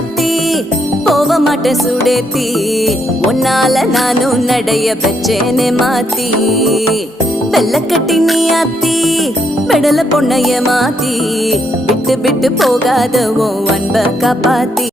ஆத்தி போக மாட்டேன் சுடேத்தி உன்னால நானும் நடைய பெச்சேனே மாத்தி வெள்ளக்கட்டி நீ ஆத்தி பெடல பொண்ணைய மாத்தி விட்டு விட்டு போகாத உன் அன்ப காப்பாத்தி